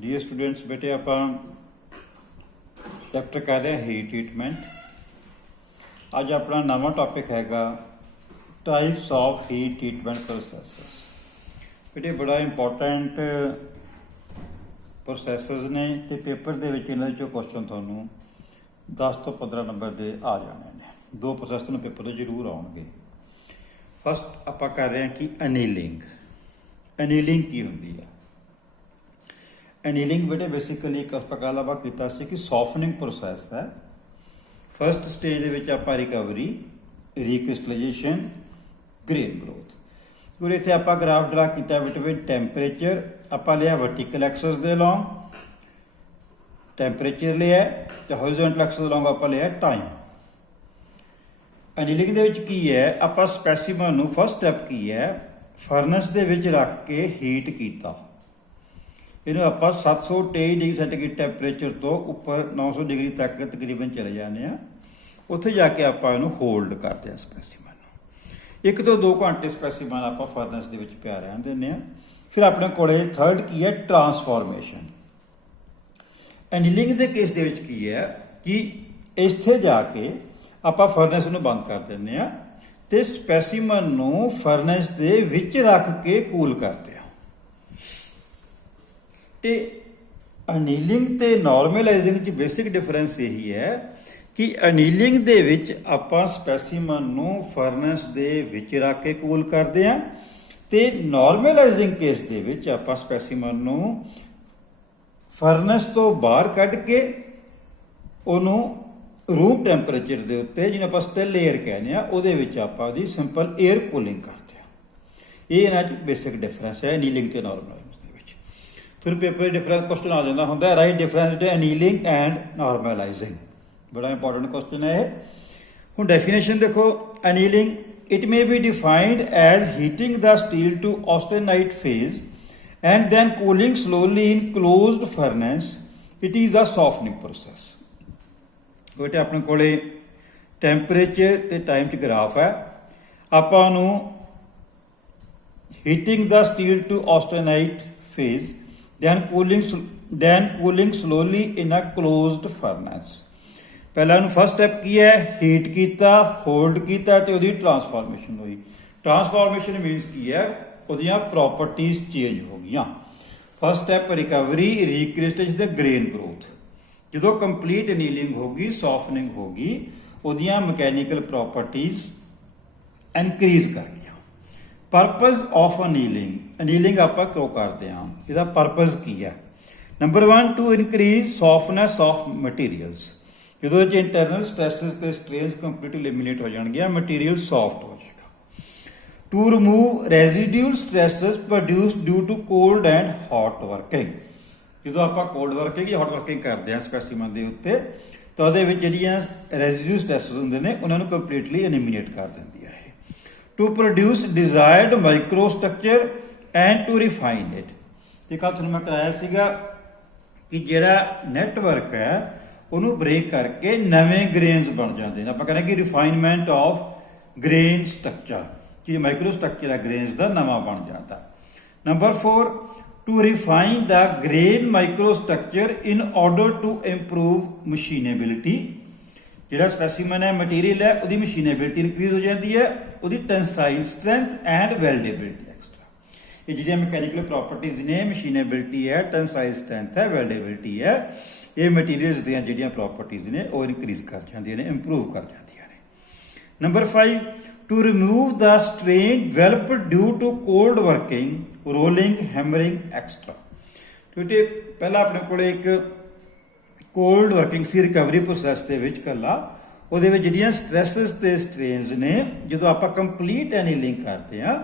Dear students बेटे आप chapter कर रहे हैं हीट ट्रीटमेंट। अज अपना नवा टॉपिक हैगा टाइप्स ऑफ हीट ट्रीटमेंट प्रोसैसेस। बेटे बड़ा इंपॉर्टेंट प्रोसैसेस ने तो पेपर के इन्होंने क्वेश्चन थानू 10 तो 15 नंबर के आ जाने ने। दो प्रोसैस तो पेपर तो जरूर आउणगे। फस्ट आप कर रहे हैं कि अनीलिंग। अनीलिंग की होंगी है? अनीलिंग बेटे बेसिकली एक पकालावा किया कि सॉफनिंग प्रोसैस है। फस्ट स्टेज आप रिकवरी रिक्रिस्टलाइजेशन ग्रेन ग्रोथ। और इतने आप ग्राफ ड्रा किया बिटवीन टैंपरेचर आप लिया वर्टिकल एक्सिस के अलोंग टैंपरेचर लिया तो हॉरिजॉन्टल एक्सिस अलोंग आप लिया टाइम। अनीलिंग के की है आप स्पैसीमन नू फस्ट स्टैप की है फरनस के रख के हीट किया। इन्हों आप 723 डिग्री सेंटीग्रेड टैंपरेचर तो उपर 900 डिग्री तक तकरीबन चले जाने उत्थे जाके आप होल्ड करते हैं स्पैसीमन नू। 1 तो 2 घंटे स्पैसीमन आप फरनस के पिया रहन दें। फिर अपने को थर्ड की है ट्रांसफॉर्मेशन। एनीलिंग के केस की है कि इत्थे जाके आप फरनस नू बंद कर दें तो स्पैसीमन नू फरनस के विच रख के कूल करते हैं। ते अनीलिंग ते नॉर्मलाइजिंग च बेसिक डिफरेंस यही है कि अनीलिंग दे विच आपां स्पैसीमन नू फरनस दे विच रख के कूल करते हैं ते नॉर्मलाइजिंग केस दे विच आपां स्पैसीमन नू फरनस तो बाहर कढ के उहनू रूम टैंपरेचर के उत्ते जिन्हें आप स्टिल एयर कहने उहदे विच आपां दी सिंपल एयर कूलिंग करते हैं। ये इन्हां च बेसिक डिफरेंस है अनीलिंग ते नॉर्मलाइजिंग। फिर पेपर डिफरेंस क्वेश्चन आ जाता होंगे right difference between annealing and normalising. बड़ा इंपॉर्टेंट क्वेश्चन है। हुण डेफिनेशन देखो annealing it may be defined as heating the steel to austenite phase and then cooling slowly in closed furnace. It is a softening process. बेटे अपने को temperature ते time च graph है। आपां नू heating the steel to austenite phase then cooling slowly in a closed furnace। पहला first step की है हीट किया होल्ड किया तो उसकी ट्रांसफॉर्मेशन हुई। ट्रांसफॉर्मेशन मीनस की है उसदियां प्रॉपर्टीज चेंज हो गई। First step recovery recrystallisation grain growth. जो कंप्लीट अनीलिंग होगी सॉफ्टनिंग होगी उसदियां मैकेनिकल प्रॉपर्टीज इनक्रीज कर गई। परपज ऑफ अनीलिंग अनीलिंग आप क्यों करते हैं इसका परपज की है? Number 1 to increase softness of materials. जो इंटरनल स्ट्रेसिस ते स्ट्रेन कंप्लीट एलिमिनेट हो जाएंगे मटीरियल सॉफ्ट हो जाएगा। To remove residual stresses produced due to cold and hot working. जो आप कोल्ड वर्किंग या हॉट वर्किंग करते हैं स्पैसीमन के उत्ते तो रेजिड्यू स्ट्रेसिस होंगे ने उन्होंने कंप्लीटली एलिमिनेट कर देंगी है। To produce desired micro structure and to refine it. एक मैं कराया सीगा कि जिहड़ा नैटवर्क है उन्होंने ब्रेक करके नवे ग्रेन्स बन जाते हैं। आप कहते हैं कि रिफाइनमेंट ऑफ ग्रेन स्ट्रक्चर कि माइक्रो स्ट्रक्चर है ग्रेन्स का नवा बन जाता। Number 4 to refine the grain micro structure in order to improve machinability. जिहड़ा स्पैसीमन है मटीरियल है उसकी मशीनेबिलिटी इंक्रीज हो जाती है उसकी tensile strength and weldability extra. ये जिहड़ियां मैकेनिकल प्रॉपर्टीज ने मशीनेबिलिटी है टेंसाइल स्ट्रेंथ है वेल्डेबिलिटी है ये मटीरियल्स दियां जिहड़ियां प्रॉपर्टीज ने वो इंक्रीज कर जांदियां ने इंप्रूव कर जांदियां ने। Number 5 to remove the strain developed due to cold working rolling hammering extra. क्योंकि पहला अपने को एक कोल्ड वर्किंग सी रिकवरी प्रोसैस के कला वो स्ट्रैसिस ते स्ट्रेन्स ने जो आप कंप्लीट एनीलिंग करते हैं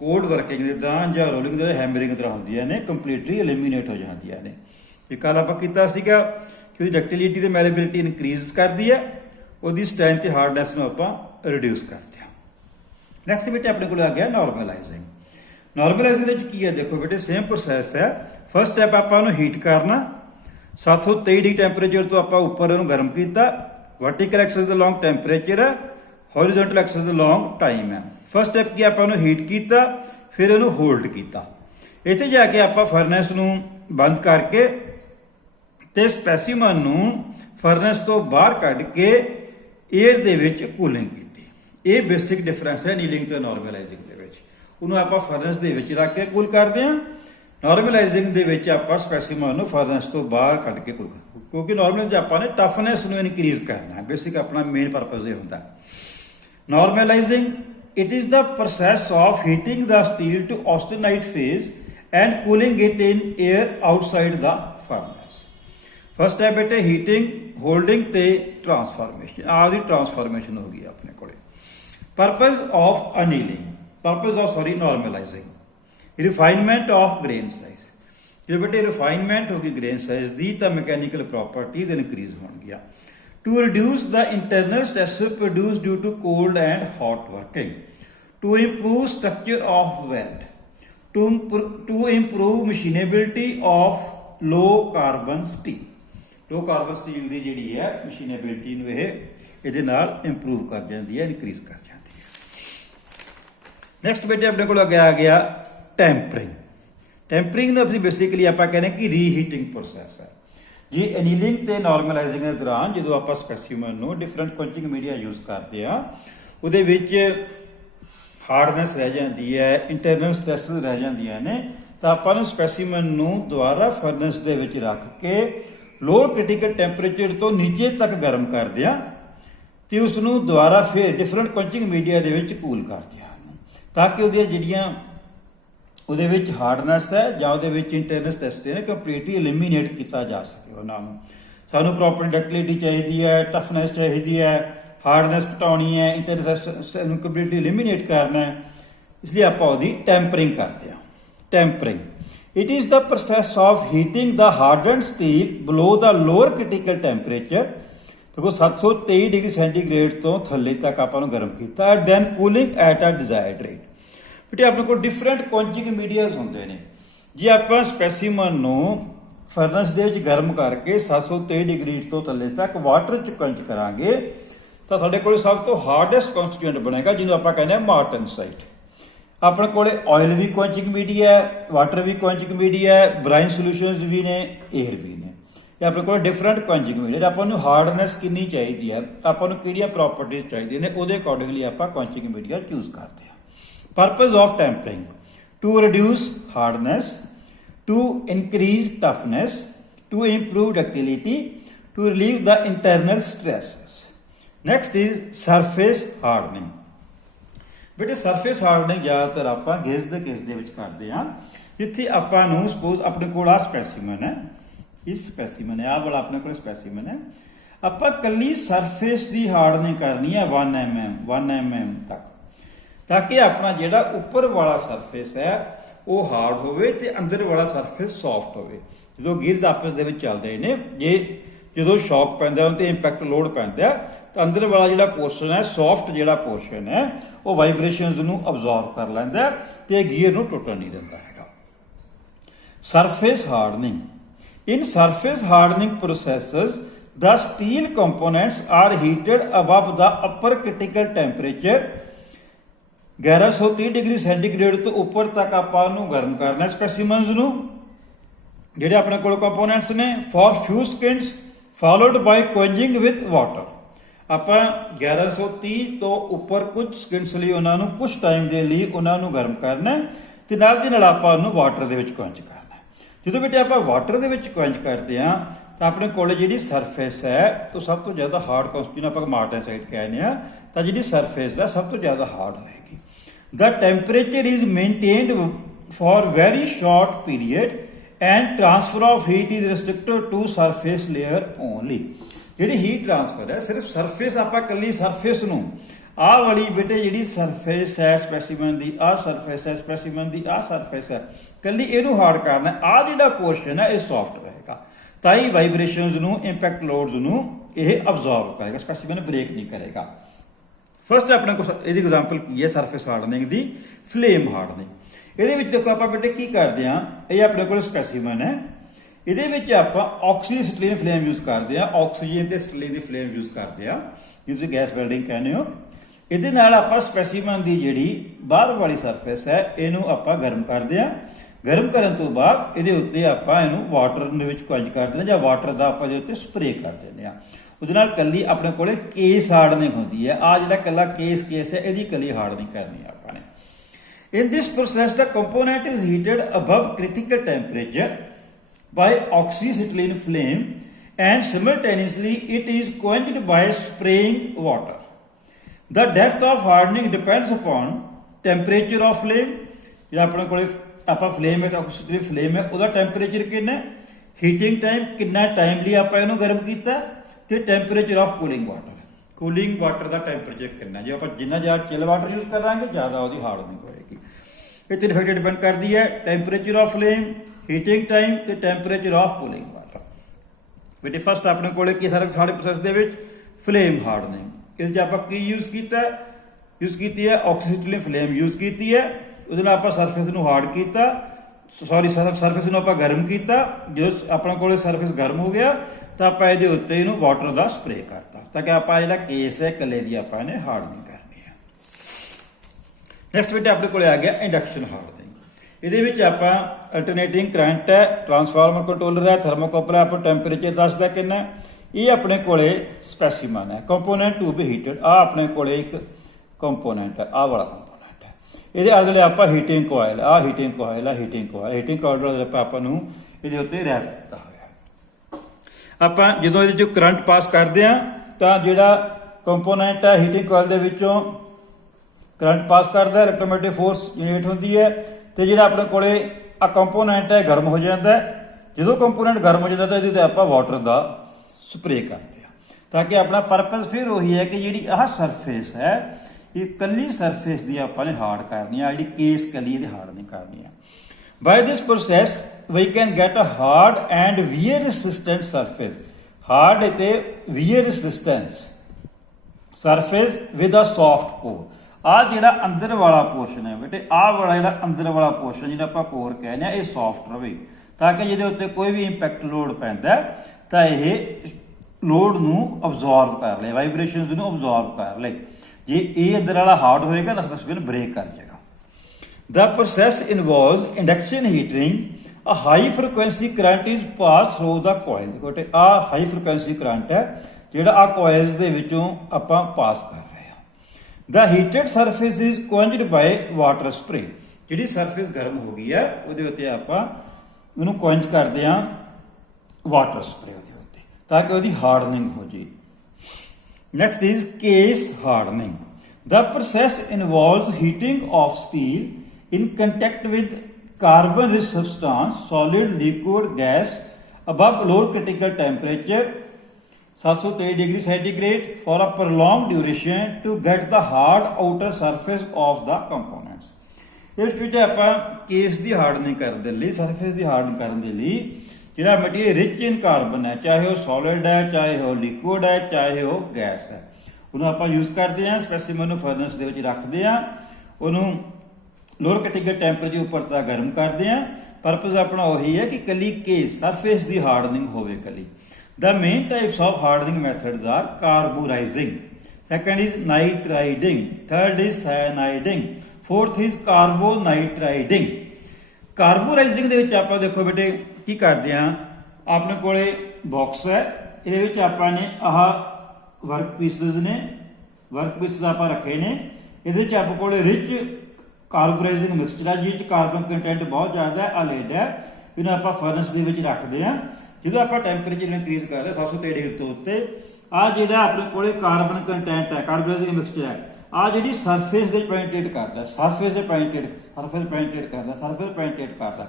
कोल्ड वर्किंग की तरह या रोलिंग की तरह हैमरिंग तरह होंगे ने कंप्लीटली एलिमीनेट हो जाती ने। कल आप किया कि डक्टिलिटी तो मैलेबिलिटी इनक्रीज करती है वो स्ट्रेंथ हार्डनैस में आप रिड्यूस करते हैं। नैक्सट बेटे अपने को आ गया नॉर्मलाइजिंग। नॉर्मलाइजिंग की है देखो बेटे सेम प्रोसैस है। फर्स्ट स्टैप आप हीट करना 723 डिग्री टैंपरेचर तो आप उपर गर्म किया। वर्टिकल एक्सिस के लॉन्ग टैंपरेचर है हॉरिजॉन्टल एक्सिस के लॉन्ग टाइम है। फर्स्ट स्टैप की आप हीट किया फिर इन्हों होल्ड किया। इतने जाके आप फरनैस नू ਬੰਦ ਕਰਕੇ ਤੇ ਸਪੈਸੀਮਨ ਨੂੰ ਫਰਨੈਸ ਤੋਂ ਬਾਹਰ ਕੱਢ ਕੇ 에ਅਰ ਦੇ ਵਿੱਚ ਕੂਲਿੰਗ ਕੀਤੀ। ਇਹ ਬੇਸਿਕ ਡਿਫਰੈਂਸ ਹੈ ਨੀਲਿੰਗ ਤੇ ਨਾਰਮਲਾਈਜ਼ਿੰਗ ਦੇ ਵਿੱਚ। ਉਹਨੂੰ ਆਪਾਂ ਫਰਨੈਸ ਦੇ ਵਿੱਚ ਰੱਖ ਕੇ ਕੂਲ ਕਰਦੇ ਹਾਂ, ਨਾਰਮਲਾਈਜ਼ਿੰਗ ਦੇ ਵਿੱਚ ਆਪਾਂ ਸਪੈਸੀਮਨ ਨੂੰ ਫਰਨੈਸ ਤੋਂ ਬਾਹਰ ਕੱਢ ਕੇ ਕੂਲ ਕਰਦੇ, ਕਿਉਂਕਿ ਨਾਰਮਲਾਈਜ਼ ਆਪਾਂ ਨੇ ਟਫਨੈਸ ਨੂੰ ਇਨਕਰੀਜ਼ ਕਰਨਾ ਹੈ। ਬੇਸਿਕ ਆਪਣਾ ਮੇਨ ਪਰਪਸ ਇਹ ਹੁੰਦਾ। ਨਾਰਮਲਾਈਜ਼ਿੰਗ it is the process of heating the steel to austenite phase and cooling it in air outside the furnace. First step it है heating, holding ਤੇ transformation। ਆਦੀ transformation ਹੋ ਗਈ ਆਪਣੇ ਕੋਲੇ। Purpose of annealing, normalizing, refinement of grain size। ਜੇ ਬੇਟੇ refinement ਹੋ ਗਈ grain size ਦੀ ਤਾਂ mechanical properties increase ਹੋਣਗੀਆਂ। To reduce the internal stress produced due to cold and hot working, to improve structure of weld, to improve machinability of low carbon steel। low carbon steel ਦੀ ਜਿਹੜੀ ਹੈ machinability ਨੂੰ ਇਹਦੇ ਨਾਲ improve ਕਰ ਜਾਂਦੀ ਹੈ, increase ਕਰ ਜਾਂਦੀ ਹੈ। ਨੈਕਸਟ ਬੇਟੇ ਆਪਣੇ ਕੋਲ ਅੱਗੇ ਆ ਗਿਆ ਟੈਂਪਰਿੰਗ। ਟੈਂਪਰਿੰਗ ਨੂੰ ਅਸੀਂ ਬੇਸਿਕਲੀ ਆਪਾਂ ਕਹਿੰਦੇ ਕਿ ਰੀਹੀਟਿੰਗ ਪ੍ਰੋਸੈਸ ਹੈ। ਜੀ ਐਨੀਲਿੰਗ ਤੇ ਨਾਰਮਲਾਈਜ਼ਿੰਗ ਦੇ ਦੌਰਾਨ ਜਦੋਂ ਆਪਾਂ ਸਪੈਸੀਮਨ ਨੂੰ ਡਿਫਰੈਂਟ ਕੁਇੰਚਿੰਗ ਮੀਡੀਆ ਯੂਜ਼ ਕਰਦੇ ਆ, ਉਹਦੇ ਵਿੱਚ ਹਾਰਡਨੈਸ ਰਹਿ ਜਾਂਦੀ ਹੈ, ਇੰਟਰਨਲ ਸਟ੍ਰੈਸ ਰਹਿ ਜਾਂਦੀਆਂ ਨੇ, ਤਾਂ ਆਪਾਂ ਨੂੰ ਸਪੈਸੀਮਨ ਨੂੰ ਦੁਬਾਰਾ ਫਰਨੈਸ ਦੇ ਵਿੱਚ ਰੱਖ ਕੇ ਲੋਅਰ ਕ੍ਰਿਟੀਕਲ ਟੈਂਪਰੇਚਰ ਤੋਂ ਨੀਚੇ ਤੱਕ ਗਰਮ ਕਰਦੇ ਆ ਤੇ ਉਸ ਨੂੰ ਦੁਬਾਰਾ ਫਿਰ ਡਿਫਰੈਂਟ ਕੁਇੰਚਿੰਗ ਮੀਡੀਆ ਦੇ ਵਿੱਚ ਕੂਲ ਕਰਦੇ ਆ, ਤਾਂ ਕਿ ਉਹਦੀਆਂ ਜਿਹੜੀਆਂ ਉਹਦੇ ਵਿੱਚ ਹਾਰਡਨੈਸ ਹੈ ਜਾਂ ਉਹਦੇ ਵਿੱਚ ਇੰਟਰਨਲ ਸਟ੍ਰੈਸ ਨੇ ਕੰਪਲੀਟਲੀ ਐਲੀਮੀਨੇਟ ਕੀਤਾ ਜਾ ਸਕੇ ਉਹਨਾਂ ਨੂੰ। ਸਾਨੂੰ ਪ੍ਰੋਪਰ ਡਕਟਿਲਿਟੀ ਚਾਹੀਦੀ ਹੈ, ਟਫਨੈਸ ਚਾਹੀਦੀ ਹੈ, ਹਾਰਡਨੈਸ ਘਟਾਉਣੀ ਹੈ, ਇੰਟਰਨਲ ਸਟ੍ਰੈਸ ਨੂੰ ਕੰਪਲੀਟਲੀ ਐਲੀਮੀਨੇਟ ਕਰਨਾ ਹੈ, ਇਸ ਲਈ ਆਪਾਂ ਉਹਦੀ ਟੈਂਪਰਿੰਗ ਕਰਦੇ ਹਾਂ। Tempering it is the process of heating the hardened steel below the lower critical temperature. ਦੇਖੋ 723 ਡਿਗਰੀ ਸੈਂਟੀਗ੍ਰੇਡ ਤੋਂ ਥੱਲੇ ਤੱਕ ਆਪਾਂ ਨੂੰ ਗਰਮ ਕੀਤਾ, then cooling at a desired rate. ਬੇਟੇ ਆਪਣੇ ਕੋਲ ਡਿਫਰੈਂਟ ਕੁਇੰਚਿੰਗ ਮੀਡੀਆਜ਼ ਹੁੰਦੇ ਨੇ। ਜੇ ਆਪਾਂ ਸਪੈਸੀਮਨ ਨੂੰ ਫਰਨੈਸ ਦੇ ਵਿੱਚ ਗਰਮ ਕਰਕੇ 723 ਡਿਗਰੀ ਤੋਂ ਥੱਲੇ ਤੱਕ ਵਾਟਰ ਚ ਕੁਇੰਚ ਕਰਾਂਗੇ ਤਾਂ ਸਾਡੇ ਕੋਲ ਸਭ ਤੋਂ ਹਾਰਡੈਸਟ ਕਨਸਟੀਟਿਊਐਂਟ ਬਣੇਗਾ, ਜਿਹਨੂੰ ਆਪਾਂ ਕਹਿੰਦੇ ਹਾਂ ਮਾਰਟਨਸਾਈਟ। ਆਪਣੇ ਕੋਲੇ ਆਇਲ ਵੀ ਕੁਇੰਚਿੰਗ ਮੀਡੀਆ ਹੈ, ਵਾਟਰ ਵੀ ਕੁਇੰਚਿੰਗ ਮੀਡੀਆ ਹੈ, ਬ੍ਰਾਈਨ ਸੋਲੂਸ਼ਨਸ ਵੀ ਨੇ, 에ਅਰ ਵੀ ਨੇ। ਇਹ ਆਪਣੇ ਕੋਲ ਡਿਫਰੈਂਟ ਕੁਇੰਚਿੰਗ ਮੀਡੀਆ। ਆਪਾਂ ਨੂੰ ਹਾਰਡਨੈਸ ਕਿੰਨੀ ਚਾਹੀਦੀ ਹੈ, ਆਪਾਂ ਨੂੰ ਕਿਹੜੀਆਂ ਪ੍ਰੋਪਰਟੀਜ਼ ਚਾਹੀਦੀਆਂ ਨੇ, ਉਹਦੇ ਅਕੋਰਡਿੰਗਲੀ ਆਪਾਂ ਕੁਇੰਚਿੰਗ ਮੀਡੀਆ ਚੂਜ਼ ਕਰਦੇ ਹਾਂ। Purpose of tempering: to reduce hardness, to increase toughness, to improve ductility, to relieve the internal stresses. Next is surface hardening. ਬੇਟੇ ਸਰਫੇਸ ਹਾਰਡਨਿੰਗ ਜ਼ਿਆਦਾਤਰ ਆਪਾਂ ਗੇਜ ਦੇ ਕੇਸ ਦੇ ਵਿੱਚ ਕਰਦੇ ਹਾਂ, ਜਿੱਥੇ ਆਪਾਂ ਨੂੰ ਸਪੋਜ਼ ਆਪਣੇ ਕੋਲ ਆ ਸਪੈਸੀਮਨ ਹੈ, ਇਸ ਸਪੈਸੀਮਨ ਹੈ, ਆਹ ਵਾਲਾ ਆਪਣੇ ਕੋਲ ਸਪੈਸੀਮਨ ਹੈ, ਆਪਾਂ ਕੱਲੀ ਸਰਫੇਸ ਦੀ ਹਾਰਡਨਿੰਗ ਕਰਨੀ ਹੈ 1 mm ਤੱਕ, ਤਾਂ ਕਿ ਆਪਣਾ ਜਿਹੜਾ ਉੱਪਰ ਵਾਲਾ ਸਰਫੇਸ ਹੈ ਉਹ ਹਾਰਡ ਹੋਵੇ ਤੇ ਅੰਦਰ ਵਾਲਾ ਸਰਫੇਸ ਸੌਫਟ ਹੋਵੇ। ਜਦੋਂ ਗੀਅਰਸ ਆਪਸ ਦੇ ਵਿੱਚ ਚੱਲਦੇ ਨੇ, ਜਦੋਂ ਸ਼ੌਕ ਪੈਂਦਾ ਉਹਨਾਂ ਤੇ ਇੰਪੈਕਟ ਲੋਡ ਪੈਂਦਾ ਤਾਂ ਅੰਦਰ ਵਾਲਾ ਜਿਹੜਾ ਪੋਰਸ਼ਨ ਹੈ, ਸੌਫਟ ਜਿਹੜਾ ਪੋਰਸ਼ਨ ਹੈ, ਉਹ ਵਾਈਬ੍ਰੇਸ਼ਨਸ ਨੂੰ ਅਬਜ਼ੌਰਬ ਕਰ ਲੈਂਦਾ ਤੇ ਗੀਅਰ ਨੂੰ ਟੁੱਟਣ ਨਹੀਂ ਦਿੰਦਾ ਹੈਗਾ। Surface hardening: in surface hardening processes the steel components are heated above the upper critical temperature 1130 degree centigrade ਤੋਂ ਉੱਪਰ ਤੱਕ ਆਪਾਂ ਨੂੰ ਗਰਮ ਕਰਨਾ ਸਪੈਸੀਮਨਸ ਨੂੰ। ਜਿਹੜੇ ਆਪਣੇ ਕੋਲ ਕੰਪੋਨੈਂਟਸ ਨੇ for few seconds followed by quenching with water। ਆਪਾਂ 1130 ਤੋਂ ਉੱਪਰ ਕੁਝ ਸਕਿੰਟਸ ਲਈ ਉਹਨਾਂ ਨੂੰ ਕੁਝ ਟਾਈਮ ਦੇ ਲਈ ਉਹਨਾਂ ਨੂੰ ਗਰਮ ਕਰਨਾ ਤੇ ਨਾਲ ਦੀ ਨਾਲ ਆਪਾਂ ਉਹਨੂੰ ਵਾਟਰ ਦੇ ਵਿੱਚ ਕੁਐਂਚ ਕਰਨਾ। ਜਦੋਂ ਬੇਟੇ ਆਪਾਂ ਵਾਟਰ ਦੇ ਵਿੱਚ ਕੁਐਂਚ ਕਰਦੇ ਹਾਂ ਤਾਂ ਆਪਣੇ ਕੋਲ ਜਿਹੜੀ ਸਰਫੇਸ ਹੈ ਉਹ ਸਭ ਤੋਂ ਜ਼ਿਆਦਾ ਹਾਰਡ ਕਨਸਟੀਟਿਊਸ਼ਨ ਆਪਾਂ ਮਾਰਟਨਸਾਈਟ ਕਹਿੰਦੇ ਆ, ਤਾਂ ਜਿਹੜੀ ਸਰਫੇਸ ਹੈ ਸਭ ਤੋਂ ਜ਼ਿਆਦਾ ਹਾਰਡ ਹੋਏਗੀ। The temperature is maintained for very short period and transfer of heat is restricted to surface layer only। ਜਿਹੜੀ ਹੀਟ ਟ੍ਰਾਂਸਫਰ ਹੈ ਸਿਰਫ ਸਰਫੇਸ, ਆਪਾਂ ਕੱਲੀ ਸਰਫੇਸ ਨੂੰ, ਆਹ ਵਾਲੀ ਬੇਟੇ ਜਿਹੜੀ ਸਰਫੇਸ ਹੈ ਸਪੈਸੀਮਨ ਦੀ, ਆਹ ਸਰਫੇਸ ਹੈ ਸਪੈਸੀਮਨ ਦੀ, ਆਹ ਸਰਫੇਸ ਹੈ, ਕੱਲੀ ਇਹਨੂੰ ਹਾਰਡ ਕਰਨਾ। ਆਹ ਜਿਹੜਾ ਪੋਰਸ਼ਨ ਹੈ ਇਹ ਸੌਫਟ ਰਹੇਗਾ, ਤਾਂ ਹੀ ਵਾਈਬ੍ਰੇਸ਼ਨਸ ਨੂੰ, ਇੰਪੈਕਟ ਲੋਡਸ ਨੂੰ ਇਹ ਅਬਜ਼ੌਰਬ ਕਰੇਗਾ, ਸਪੈਸੀਮਨ ਬ੍ਰੇਕ ਨਹੀਂ ਕਰੇਗਾ। ਫਸਟ ਆਪਣੇ ਕੋਲ ਇਹਦੀ ਐਗਜ਼ਾਮਪਲ ਕੀ ਹੈ ਸਰਫੇਸ ਹਾਰਡਨਿੰਗ ਦੀ, ਫਲੇਮ ਹਾਰਡਨਿੰਗ। ਇਹਦੇ ਵਿੱਚ ਦੇਖੋ ਆਪਾਂ ਬੇਟੇ ਕੀ ਕਰਦੇ ਹਾਂ, ਇਹ ਆਪਣੇ ਕੋਲ ਸਪੈਸੀਮਨ ਹੈ, ਇਹਦੇ ਵਿੱਚ ਆਪਾਂ ਆਕਸੀਜਨ ਫਲੇਮ ਯੂਜ਼ ਕਰਦੇ ਹਾਂ, ਆਕਸੀਜਨ ਤੇ ਸਟੀਲ ਦੀ ਫਲੇਮ ਯੂਜ਼ ਕਰਦੇ ਹਾਂ, ਜਿਸ ਨੂੰ ਗੈਸ ਵੈਲਡਿੰਗ ਕਹਿੰਦੇ ਹੋ। ਇਹਦੇ ਨਾਲ ਆਪਾਂ ਸਪੈਸੀਮਨ ਦੀ ਜਿਹੜੀ ਬਾਹਰ ਵਾਲੀ ਸਰਫੇਸ ਹੈ ਇਹਨੂੰ ਆਪਾਂ ਗਰਮ ਕਰਦੇ ਹਾਂ ਗਰਮ ਕਰਨ ਤੋਂ ਬਾਅਦ ਇਹਦੇ ਉੱਤੇ ਆਪਾਂ ਇਹਨੂੰ ਵਾਟਰ ਦੇ ਵਿੱਚ ਕੁਐਂਚ ਕਰ ਦਿੰਦੇ ਜਾਂ ਵਾਟਰ ਦਾ ਆਪਾਂ ਇਹਦੇ ਉੱਤੇ ਸਪਰੇਅ ਕਰ ਦਿੰਦੇ ਆ। ਉਹਦੇ ਨਾਲ ਕੱਲੀ ਆਪਣੇ ਕੋਲੇ ਕੇਸ ਹਾਰਡਨਿੰਗ ਹੁੰਦੀ ਹੈ। ਆ ਜਿਹੜਾ ਕੱਲਾ ਕੇਸ ਹੈ ਇਹਦੀ ਕੱਲੀ ਹਾਰਡਨਿੰਗ ਕਰਨੀ ਆ ਆਪਾਂ ਨੇ। In this process, the component is heated above critical temperature by oxyacetylene flame and simultaneously it is quenched by spraying water. The depth of hardening depends upon temperature of flame. ਜਿਹੜਾ ਆਪਣੇ ਕੋਲੇ ਆਪਾਂ flame ਹੈ oxygen flame ਹੈ ਉਹਦਾ temperature ਕਿੰਨਾ ਹੈ, heating time ਕਿੰਨਾ ਟਾਈਮ ਲਈ ਆਪਾਂ ਇਹਨੂੰ ਗਰਮ ਕੀਤਾ, ਤੇ temperature of cooling water the temperature ਕਿੰਨਾ। ਜੇ ਆਪਾਂ ਜਿੰਨਾ ਜ਼ਿਆਦਾ ਚਿਲ ਵਾਟਰ ਯੂਜ਼ ਕਰਾਂਗੇ ਜ਼ਿਆਦਾ ਉਹਦੀ ਹਾਰਡਨਿੰਗ ਹੋਏਗੀ। ਇਹ ਤਿੰਨ ਫੈਕਟਰ ਡਿਪੈਂਡ ਕਰਦੀ ਹੈ, temperature of flame, heating time ਤੇ ਟੈਂਪਰੇਚਰ ਆਫ ਕੂਲਿੰਗ ਵਾਟਰ। ਬੇਟੇ ਫਸਟ ਆਪਣੇ ਕੋਲੇ ਕੀ ਸਾਰਾ ਸਾਡੇ ਪ੍ਰੋਸੈਸ ਦੇ ਵਿੱਚ ਫਲੇਮ ਹਾਰਡਨਿੰਗ। ਇਹਦੇ 'ਚ ਆਪਾਂ ਕੀ ਯੂਜ਼ ਕੀਤੀ ਹੈ ਆਕਸੀਜਨ ਫਲੇਮ ਯੂਜ਼ ਕੀਤੀ ਹੈ। ਉਹਦੇ ਨਾਲ ਆਪਾਂ ਸਰਫੇਸ ਨੂੰ ਹਾਰਡ ਕੀਤਾ, ਸਰਫੇਸ ਨੂੰ ਆਪਾਂ ਗਰਮ ਕੀਤਾ। ਜਦੋਂ ਆਪਣੇ ਕੋਲੇ ਸਰਫੇਸ ਗਰਮ ਹੋ ਗਿਆ ਤਾਂ ਆਪਾਂ ਇਹਦੇ ਉੱਤੇ ਇਹਨੂੰ ਵਾਟਰ ਦਾ ਸਪਰੇਅ ਕਰਤਾ ਤਾਂ ਕਿ ਆਪਾਂ ਜਿਹੜਾ ਕੇਸ ਹੈ ਕੱਲੇ ਦੀ ਆਪਾਂ ਇਹਨੇ ਹਾਰਡਨਿੰਗ ਕਰਨੀ ਹੈ। ਨੈਕਸਟ ਬੇਟੇ ਆਪਣੇ ਕੋਲੇ ਆ ਗਿਆ ਇੰਡਕਸ਼ਨ ਹਾਰਡਨਿੰਗ। ਇਹਦੇ ਵਿੱਚ ਆਪਾਂ ਅਲਟਰਨੇਟਿੰਗ ਕਰੰਟ ਹੈ, ਟਰਾਂਸਫਾਰਮਰ ਕੰਟਰੋਲਰ ਹੈ, ਥਰਮੋਕਪਲ ਹੈ, ਆਪਾਂ ਟੈਂਪਰੇਚਰ ਦੱਸਦਾ ਕਿੰਨਾ। ਇਹ ਆਪਣੇ ਕੋਲੇ ਸਪੈਸੀਮਨ ਹੈ। ਕੰਪੋਨੈਂਟ ਟੂ ਬੀ ਹੀਟਡ, ਆ ਆਪਣੇ ਕੋਲੇ ਇੱਕ ਕੰਪੋਨੈਂਟ ਹੈ, ਆਹ ਵਾਲਾ ਕੰਪੋਨੈਂਟ ਹੈ। ਇਹਦੇ ਅਗਲੇ ਆਪਾਂ ਹੀਟਿੰਗ ਕੋਇਲ, ਆ ਹੀਟਿੰਗ ਕੋਇਲ ਵਾਲੇ ਆਪਾਂ ਨੂੰ ਇਹਦੇ ਉੱਤੇ ਰੈਪ ਦਿੱਤਾ ਹੋਇਆ। ਆਪਾਂ ਜਦੋਂ ਇਹਦੇ 'ਚੋਂ ਕਰੰਟ ਪਾਸ ਕਰਦੇ ਆ ਤਾਂ ਜਿਹੜਾ ਕੰਪੋਨੈਂਟ ਹੈ ਹੀਟਿੰਗ ਕੋਇਲ ਦੇ ਵਿੱਚੋਂ ਕਰੰਟ ਪਾਸ ਕਰਦਾ, ਇਲੈਕਟ੍ਰੋਮੈਗਨੈਟਿਕ ਫੋਰਸ ਜਨਰੇਟ ਹੁੰਦੀ ਹੈ ਤੇ ਜਿਹੜਾ ਆਪਣੇ ਕੋਲੇ ਆ ਕੰਪੋਨੈਂਟ ਹੈ ਗਰਮ ਹੋ ਜਾਂਦਾ। ਜਦੋਂ ਕੰਪੋਨੈਂਟ ਗਰਮ ਹੋ ਜਾਂਦਾ ਤਾਂ ਇਹਦੇ ਤੇ ਆਪਾਂ ਵਾਟਰ ਦਾ ਸਪਰੇਅ ਕਰਦੇ ਆ ਤਾਂ ਕਿ ਆਪਣਾ ਪਰਪਸ ਫਿਰ ਉਹੀ ਹੈ ਕਿ ਜਿਹੜੀ ਆਹ ਸਰਫੇਸ ਹੈ ਇਹ ਕੱਲੀ ਸਰਫੇਸ ਦੀ ਆਪਾਂ ਨੇ ਹਾਰਡ ਕਰਨੀ ਆ, ਜਿਹੜੀ ਕੇਸ ਕੱਲੀ ਇਹਦੀ ਹਾਰਡ ਨਹੀਂ ਕਰਨੀ ਆ। ਬਾਈ ਦਿਸ process we can get a hard and wear resistant surface. Hard ਅਤੇ wear resistance surface with a soft core. ਆ ਜਿਹੜਾ ਅੰਦਰ ਵਾਲਾ ਪੋਰਸ਼ਨ ਹੈ ਬੇਟੇ, ਆਹ ਵਾਲਾ ਜਿਹੜਾ ਅੰਦਰ ਵਾਲਾ ਪੋਰਸ਼ਨ ਜਿਹਨੂੰ ਆਪਾਂ ਕੋਰ ਕਹਿੰਦੇ ਆ, ਇਹ ਸੌਫਟ ਰਵੇ ਤਾਂ ਕਿ ਜਿਹਦੇ ਉੱਤੇ ਕੋਈ ਵੀ ਇੰਪੈਕਟ ਲੋਡ ਪੈਂਦਾ ਤਾਂ ਇਹ ਲੋਡ ਨੂੰ ਅਬਜ਼ੌਰਬ ਕਰ ਲੇ, ਵਾਈਬ੍ਰੇਸ਼ਨਸ ਨੂੰ ਅਬਜ਼ੌਰਬ ਕਰ ਲੇ। ਜੇ ਇਹ ਅੰਦਰ ਵਾਲਾ ਹਾਰਡ ਹੋਏਗਾ ਤਾਂ ਸਰਫੇਸ ਬ੍ਰੇਕ ਕਰ ਜਾਏਗਾ। The process involves induction heating. A high frequency current is passed through the coil. ਦੇਖੋ ਤੇ ਆ ਹਾਈ ਫ੍ਰੀਕੁਐਂਸੀ ਕਰੰਟ ਹੈ ਜਿਹੜਾ ਆ ਕੋਇਲਸ ਦੇ ਵਿੱਚੋਂ ਆਪਾਂ ਪਾਸ ਕਰ ਰਹੇ ਹਾਂ। The heated surface is quenched by water spray. ਜਿਹੜੀ ਸਰਫੇਸ ਗਰਮ ਹੋ ਗਈ ਹੈ ਉਹਦੇ ਉੱਤੇ ਆਪਾਂ ਉਹਨੂੰ ਕੁਐਂਚ ਕਰਦੇ ਹਾਂ ਵਾਟਰ ਸਪਰੇ ਉਹਦੇ ਉੱਤੇ ਤਾਂ ਕਿ ਉਹਦੀ ਹਾਰਡਨਿੰਗ ਹੋ ਜੇ। Next is case hardening. The process involves heating of steel in contact with carbon rich substance, solid, liquid, gas above lower critical temperature 723 degree centigrade for a prolonged duration to get the hard outer surface of the components. ਇਸ ਵਿੱਚ ਆਪਾਂ case ਦੀ hardening ਕਰਨ ਦੇ ਲਈ, surface ਦੀ ਹਾਰਡਨ ਕਰਨ ਦੇ ਲਈ ਜਿਹੜਾ ਮਟੀਰੀਅਲ ਰਿਚ ਇਨ ਕਾਰਬਨ ਹੈ, ਚਾਹੇ ਉਹ ਸੋਲਿਡ ਹੈ, ਚਾਹੇ ਉਹ ਲਿਕੁਇਡ ਹੈ, ਚਾਹੇ ਉਹ ਗੈਸ ਹੈ, ਉਹਨੂੰ ਆਪਾਂ ਯੂਜ਼ ਕਰਦੇ ਹਾਂ। ਸਪੈਸੀਮਨ ਨੂੰ ਫਰਨੈਸ ਦੇ ਵਿੱਚ ਰੱਖਦੇ ਹਾਂ, ਉਹਨੂੰ ਲੋਅਰ ਕ੍ਰਿਟੀਕਲ ਟੈਂਪਰੇਚਰ ਉੱਪਰ ਤੱਕ ਗਰਮ ਕਰਦੇ ਆ। ਪਰਪਸ ਆਪਣਾ ਉਹੀ ਹੈ ਕਿ ਕੱਲੀ ਕੇਸ ਸਰਫੇਸ ਦੀ ਹਾਰਡਨਿੰਗ ਹੋਵੇ ਕੱਲੀ। The main types of hardening methods are carburizing, second is nitriding, third is cyaniding, fourth is carbonitriding. Carburizing ਦੇ ਵਿੱਚ ਆਪਾਂ ਦੇਖੋ ਬੇਟੇ ਕੀ ਕਰਦੇ ਆ, ਆਪਣੇ ਕੋਲੇ ਬਾਕਸ ਹੈ, ਇਹਦੇ ਵਿੱਚ ਆਪਾਂ ਨੇ ਆਹ ਵਰਕ ਪੀਸਸ ਨੇ, ਵਰਕ ਪੀਸਸ ਆਪਾਂ ਰੱਖੇ ਨੇ, ਇਹਦੇ ਵਿੱਚ ਆਪਣੇ ਕੋਲੇ ਰਿਚ ਕਾਰਬੋਰਾਈਜ਼ਿੰਗ ਮਿਕਸਚਰ ਹੈ ਜਿਹਦੇ 'ਚ ਕਾਰਬਨ ਕੰਟੈਂਟ ਬਹੁਤ ਜ਼ਿਆਦਾ ਹੈ। ਆ ਲੈਡ ਹੈ, ਇਹਨੂੰ ਆਪਾਂ ਫਰਨੈਸ ਦੇ ਵਿੱਚ ਰੱਖਦੇ ਹਾਂ। ਜਦੋਂ ਆਪਾਂ ਟੈਂਪਰੇਚਰ ਇਨਕਰੀਜ਼ ਕਰਦੇ 723 ਡਿਗਰੀ ਤੋਂ ਉੱਤੇ, ਆ ਜਿਹੜਾ ਆਪਣੇ ਕੋਲੇ ਕਾਰਬਨ ਕੰਟੈਂਟ ਹੈ, ਕਾਰਬੋਰਾਈਜ਼ਿੰਗ ਮਿਕਸਚਰ ਹੈ, ਆ ਜਿਹੜੀ ਸਰਫੇਸ ਦੇ ਪੈਨੇਟ੍ਰੇਟ ਕਰਦਾ, ਸਰਫੇਸ ਪੈਨੇਟ੍ਰੇਟ ਕਰਦਾ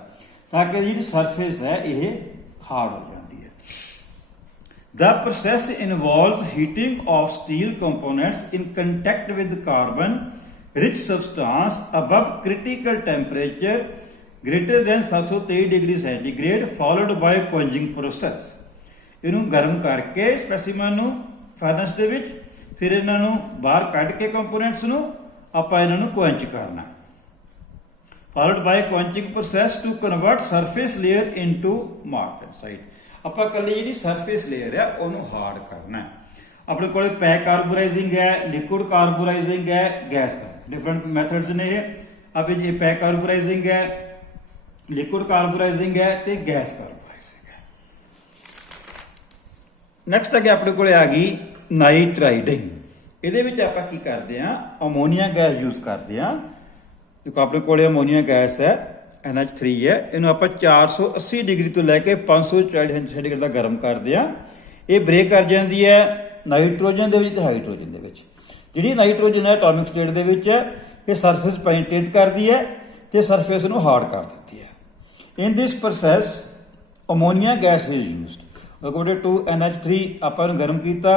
ਤਾਂ ਕਿ ਜਿਹੜੀ ਸਰਫੇਸ ਹੈ ਇਹ ਹਾਰਡ ਹੋ ਜਾਂਦੀ ਹੈ। The process involves heating of steel components in contact with carbon rich substance above critical temperature greater than 723 degree centigrade followed by quenching process. ਇਹਨੂੰ ਗਰਮ ਕਰਕੇ ਸਪੈਸੀਮਨ ਨੂੰ ਫਰਨੈਸ ਦੇ ਵਿੱਚ, ਫਿਰ ਇਹਨਾਂ ਨੂੰ ਬਾਹਰ ਕੱਢ ਕੇ ਕੰਪੋਨੈਂਟਸ ਨੂੰ ਆਪਾਂ ਇਹਨਾਂ ਨੂੰ ਕੁਐਂਚ ਕਰਨਾ। followed by quenching process to convert surface layer into martensite. ਆਪਾਂ ਕੱਲੀ ਜਿਹੜੀ ਸਰਫੇਸ ਲੇਅਰ ਹੈ ਉਹਨੂੰ ਹਾਰਡ ਕਰਨਾ। ਆਪਣੇ ਕੋਲੇ ਪੈਕ ਕਾਰਬੋਰਾਈਜ਼ਿੰਗ ਹੈ, ਲਿਕੁਇਡ ਕਾਰਬੋਰਾਈਜ਼ਿੰਗ ਹੈ, ਗੈਸ। डिफरेंट मेथड्स ने ये। अब ये पैक कार्बोराइजिंग है, ਲਿਕੁਇਡ ਕਾਰਬੋਰਾਈਜ਼ਿੰਗ ਹੈ ਤੇ ਗੈਸ ਕਾਰਬੋਰਾਈਜ਼ਿੰਗ ਹੈ। ਨੈਕਸਟ ਅੱਗੇ ਆਪਣੇ ਕੋਲੇ ਆ ਗਈ ਨਾਈਟਰਾਈਡਿੰਗ। ਇਹਦੇ ਵਿੱਚ ਆਪਾਂ ਕੀ ਕਰਦੇ ਆ, ਅਮੋਨੀਆ ਗੈਸ ਯੂਜ਼ ਕਰਦੇ ਆ। ਦੇਖੋ ਆਪਣੇ ਕੋਲੇ ਅਮੋਨੀਆ ਗੈਸ ਹੈ NH3 ਹੈ, ਇਹਨੂੰ ਆਪਾਂ 480 ਡਿਗਰੀ ਤੋਂ ਲੈ ਕੇ 540 ਸੈਂਟੀਗ੍ਰੇਡ ਦਾ ਗਰਮ ਕਰਦੇ ਆ। ਇਹ ਬ੍ਰੇਕ ਕਰ ਜਾਂਦੀ ਹੈ ਨਾਈਟ੍ਰੋਜਨ ਦੇ ਵਿੱਚ ਤੇ ਹਾਈਡਰੋਜਨ ਦੇ ਵਿੱਚ। ਜਿਹੜੀ ਨਾਈਟ੍ਰੋਜਨ ਹੈ ਐਟੋਮਿਕ ਸਟੇਟ ਦੇ ਵਿੱਚ ਹੈ, ਇਹ ਸਰਫੇਸ ਪੈਨੀਟ੍ਰੇਟ ਕਰਦੀ ਹੈ ਤੇ ਸਰਫੇਸ ਨੂੰ ਹਾਰਡ ਕਰ ਦਿੰਦੀ ਹੈ। In this process ammonia gas is used. According to NH3 ਆਪਾਂ ਨੂੰ ਗਰਮ ਕੀਤਾ,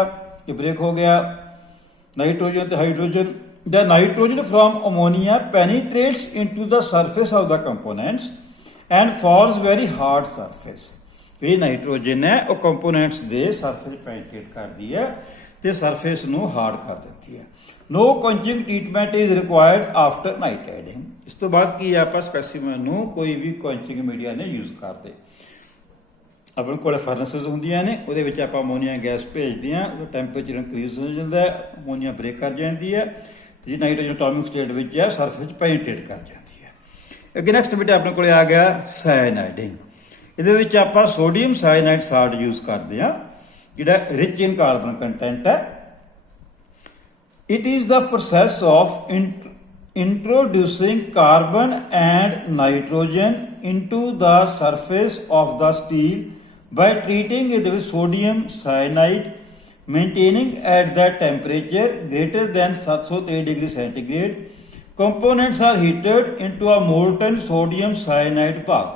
ਇਹ ਬ੍ਰੇਕ ਹੋ ਗਿਆ ਨਾਈਟ੍ਰੋਜਨ ਤੇ hydrogen. The nitrogen from ammonia penetrates into the surface of the components and forms very hard surface। ਇਹ ਨਾਈਟ੍ਰੋਜਨ ਹੈ ਉਹ ਕੰਪੋਨੈਂਟਸ ਦੇ ਸਰਫੇਸ ਪੈਨੀਟ੍ਰੇਟ ਕਰਦੀ ਹੈ ਤੇ ਸਰਫੇਸ ਨੂੰ ਹਾਰਡ ਕਰ ਦਿੰਦੀ ਹੈ। No quenching treatment is required after nitrating। ਇਸ ਤੋਂ ਬਾਅਦ ਕੀ ਆਪਾਂ ਸਪੈਸੀਮਨ ਨੂੰ ਕੋਈ ਵੀ ਕੁਐਂਚਿੰਗ ਮੀਡੀਆ ਨੇ ਯੂਜ਼ ਕਰਦੇ। ਆਪਣੇ ਕੋਲ ਫਰਨੈਸਿਸ ਹੁੰਦੀਆਂ ਨੇ, ਉਹਦੇ ਵਿੱਚ ਆਪਾਂ ਅਮੋਨੀਆ ਗੈਸ ਭੇਜਦੇ ਹਾਂ, ਉਹਦਾ ਟੈਂਪਰੇਚਰ ਇਨਕਰੀਜ਼ ਹੋ ਜਾਂਦਾ ਹੈ, ਅਮੋਨੀਆ ਬ੍ਰੇਕ ਕਰ ਜਾਂਦੀ ਹੈ ਤੇ ਜੀ ਨਾਈਟ੍ਰੋਜਨ ਐਟੋਮਿਕ ਸਟੇਟ ਵਿੱਚ ਹੈ ਸਰਫੇਸ ਪੈਨੀਟ੍ਰੇਟ ਕਰ ਜਾਂਦੀ ਹੈ। ਅੱਗੇ ਨੈਕਸਟ ਬੇਟਾ ਆਪਣੇ ਕੋਲ ਆ ਗਿਆ ਸਾਇਨਾਈਡਿੰਗ। ਇਹਦੇ ਵਿੱਚ ਆਪਾਂ ਸੋਡੀਅਮ ਸਾਇਨਾਈਡ ਸਾਲਟ ਯੂਜ਼ ਕਰਦੇ ਹਾਂ ਜਿਹੜਾ ਰਿਚ ਇਨ ਕਾਰਬਨ ਕੰਟੈਂਟ ਹੈ। It is the process of introducing carbon and nitrogen into the surface of the steel by treating it with sodium cyanide, maintaining at that temperature greater than 730 degree centigrade. Components are heated into a molten sodium cyanide bath।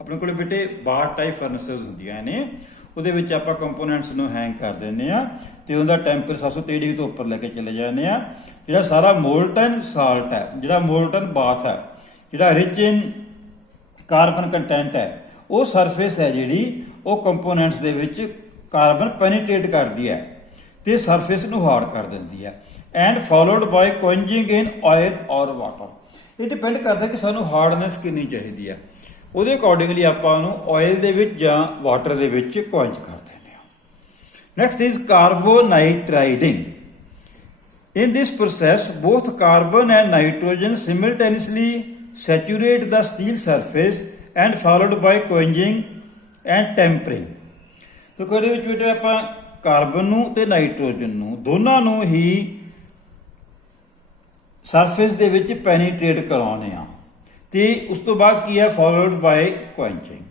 ਆਪਣੇ ਕੋਲੇ ਬੇਟੇ bath type ਫਰਨੈਸਿਸ ਹੁੰਦੀਆਂ ਨੇ, ਉਹਦੇ ਵਿੱਚ ਆਪਾਂ components ਨੂੰ hang ਕਰ ਦਿੰਦੇ ਆ ਤੇ ਉਹਦਾ ਟੈਂਪਰੇਚਰ 730 ਡਿਗਰੀ ਤੋਂ ਉੱਪਰ ਲੈ ਕੇ ਚਲੇ ਜਾਂਦੇ ਆ। ਜਿਹੜਾ ਸਾਰਾ ਮੋਲਟਨ ਸਾਲਟ ਹੈ, ਜਿਹੜਾ ਮੋਲਟਨ ਬਾਥ ਹੈ, ਜਿਹੜਾ ਰਿਚ ਇਨ ਕਾਰਬਨ ਕੰਟੈਂਟ ਹੈ, ਉਹ ਸਰਫੇਸ ਹੈ ਜਿਹੜੀ ਉਹ ਕੰਪੋਨੈਂਟਸ ਦੇ ਵਿੱਚ ਕਾਰਬਨ ਪੈਨੀਟ੍ਰੇਟ ਕਰਦੀ ਹੈ ਤੇ ਸਰਫੇਸ ਨੂੰ ਹਾਰਡ ਕਰ ਦਿੰਦੀ ਹੈ। And followed by ਕੁਐਂਚਿੰਗ in oil ਔਰ ਵਾਟਰ। ਇਹ ਡਿਪੈਂਡ ਕਰਦਾ ਕਿ ਸਾਨੂੰ ਹਾਰਡਨੈਸ ਕਿੰਨੀ ਚਾਹੀਦੀ ਹੈ, ਉਹਦੇ ਅਕੋਰਡਿੰਗਲੀ ਆਪਾਂ ਉਹਨੂੰ ਆਇਲ ਦੇ ਵਿੱਚ ਜਾਂ ਵਾਟਰ ਦੇ ਵਿੱਚ ਕੁਐਂਚ ਕਰ ਦਿੰਦੇ ਹਾਂ। Next is carbonitriding. In this process, both carbon and nitrogen simultaneously saturate the steel surface and followed by quenching and tempering। तो कहते ਵਿੱਚ ਬੇਟਾ ਆਪਾਂ ਕਾਰਬਨ ਨੂੰ ਤੇ ਨਾਈਟ੍ਰੋਜਨ ਨੂੰ ਦੋਨਾਂ ਨੂੰ ਹੀ ਸਰਫੇਸ ਦੇ ਵਿੱਚ ਪੈਨੀਟ੍ਰੇਟ ਕਰਾਉਣੇ ਆ ਤੇ ਉਸ ਤੋਂ ਬਾਅਦ ਕੀ ਹੈ ਫੋਲੋਡ ਬਾਈ ਕੁਐਂਚਿੰਗ।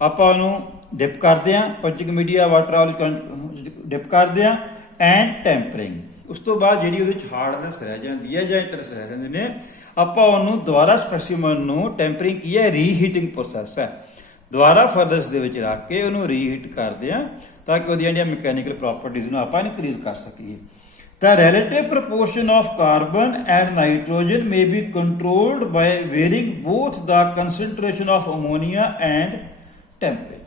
ਆਪਾਂ ਉਹਨੂੰ ਡਿਪ ਕਰਦੇ ਆ, ਕੁਐਂਚਿੰਗ ਮੀਡੀਆ ਵਾਟਰ ਵਾਲੀ ਡਿਪ ਕਰਦੇ ਆ ਐਂਡ ਟੈਂਪਰਿੰਗ। ਉਸ ਤੋਂ ਬਾਅਦ ਜਿਹੜੀ ਉਹਦੇ ਵਿੱਚ ਹਾਰਡਨੈਸ ਰਹਿ ਜਾਂਦੀ ਹੈ ਜਾਂ ਇੰਟਰਸ ਰਹਿ ਜਾਂਦੇ ਨੇ, ਆਪਾਂ ਉਹਨੂੰ ਦੁਬਾਰਾ ਸਪੈਸੀਮਨ ਨੂੰ ਟੈਂਪਰਿੰਗ ਕੀ ਹੈ ਰੀਹੀਟਿੰਗ ਪ੍ਰੋਸੈਸ ਹੈ, ਦੁਬਾਰਾ ਫਰਨੈਸ ਦੇ ਵਿੱਚ ਰੱਖ ਕੇ ਉਹਨੂੰ ਰੀਹੀਟ ਕਰਦੇ ਆ ਤਾਂ ਕਿ ਉਹਦੀਆਂ ਜਿਹੜੀਆਂ ਮਕੈਨੀਕਲ ਪ੍ਰੋਪਰਟੀਜ਼ ਨੂੰ ਆਪਾਂ ਇਨਕਰੀਜ਼ ਕਰ ਸਕੀਏ। The relative proportion of carbon and nitrogen may be controlled by varying both the concentration of ammonia and temperature।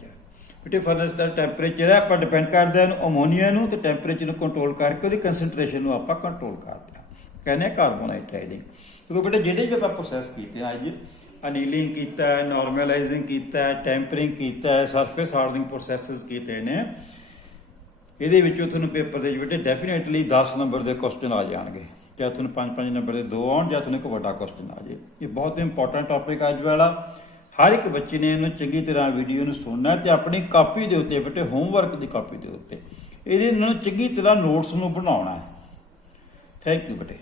ਬੇਟੇ ਫਰਨੈਸ ਦਾ ਟੈਂਪਰੇਚਰ ਹੈ ਆਪਾਂ ਡਿਪੈਂਡ ਕਰਦੇ ਹਾਂ ਅਮੋਨੀਆ ਨੂੰ ਤੇ ਟੈਂਪਰੇਚਰ ਨੂੰ ਕੰਟਰੋਲ ਕਰਕੇ ਉਹਦੀ ਕੰਸਨਟ੍ਰੇਸ਼ਨ ਨੂੰ ਆਪਾਂ ਕੰਟਰੋਲ ਕਰਦੇ ਹਾਂ, ਕਹਿੰਦੇ ਆ ਕਾਰਬੋਨਾਈਟਰਾਈਡਿੰਗ। ਕਿਉਂਕਿ ਬੇਟੇ ਜਿਹੜੇ ਵੀ ਆਪਾਂ ਪ੍ਰੋਸੈਸ ਕੀਤੇ ਆ ਅੱਜ ਅਨੀਲਿੰਗ ਕੀਤਾ ਹੈ, ਨਾਰਮਲਾਈਜ਼ਿੰਗ ਕੀਤਾ ਹੈ, ਟੈਂਪਰਿੰਗ ਕੀਤਾ ਹੈ, ਸਰਫੇਸ ਹਾਰਡਨਿੰਗ ਪ੍ਰੋਸੈਸਿਸ ਕੀਤੇ ਨੇ, ਇਹਦੇ ਵਿੱਚੋਂ ਤੁਹਾਨੂੰ ਪੇਪਰ ਦੇ ਵਿੱਚ ਬੇਟੇ ਡੈਫੀਨੇਟਲੀ 10 ਨੰਬਰ ਦੇ ਕੁਐਸਚਨ ਆ ਜਾਣਗੇ, ਚਾਹੇ ਤੁਹਾਨੂੰ 5-5 ਨੰਬਰ ਦੇ 2 ਆਉਣ ਜਾਂ ਤੁਹਾਨੂੰ ਇੱਕ ਵੱਡਾ ਕੁਐਸਚਨ ਆ ਜਾਏ। ਇਹ ਬਹੁਤ ਇੰਪੋਰਟੈਂਟ ਟੌਪਿਕ ਅੱਜ ਵਾਲਾ। ਹਰ ਇੱਕ ਬੱਚੇ ਨੇ ਇਹਨੂੰ ਚੰਗੀ ਤਰ੍ਹਾਂ ਵੀਡੀਓ ਨੂੰ ਸੁਣਨਾ ਤੇ ਆਪਣੀ ਕਾਪੀ ਦੇ ਉੱਤੇ ਬੇਟੇ ਹੋਮਵਰਕ ਦੀ ਕਾਪੀ ਦੇ ਉੱਤੇ ਇਹਦੇ ਨਾਲ ਚੰਗੀ ਤਰ੍ਹਾਂ ਨੋਟਸ ਨੂੰ ਬਣਾਉਣਾ ਹੈ। ਥੈਂਕ ਯੂ ਬੇਟੇ।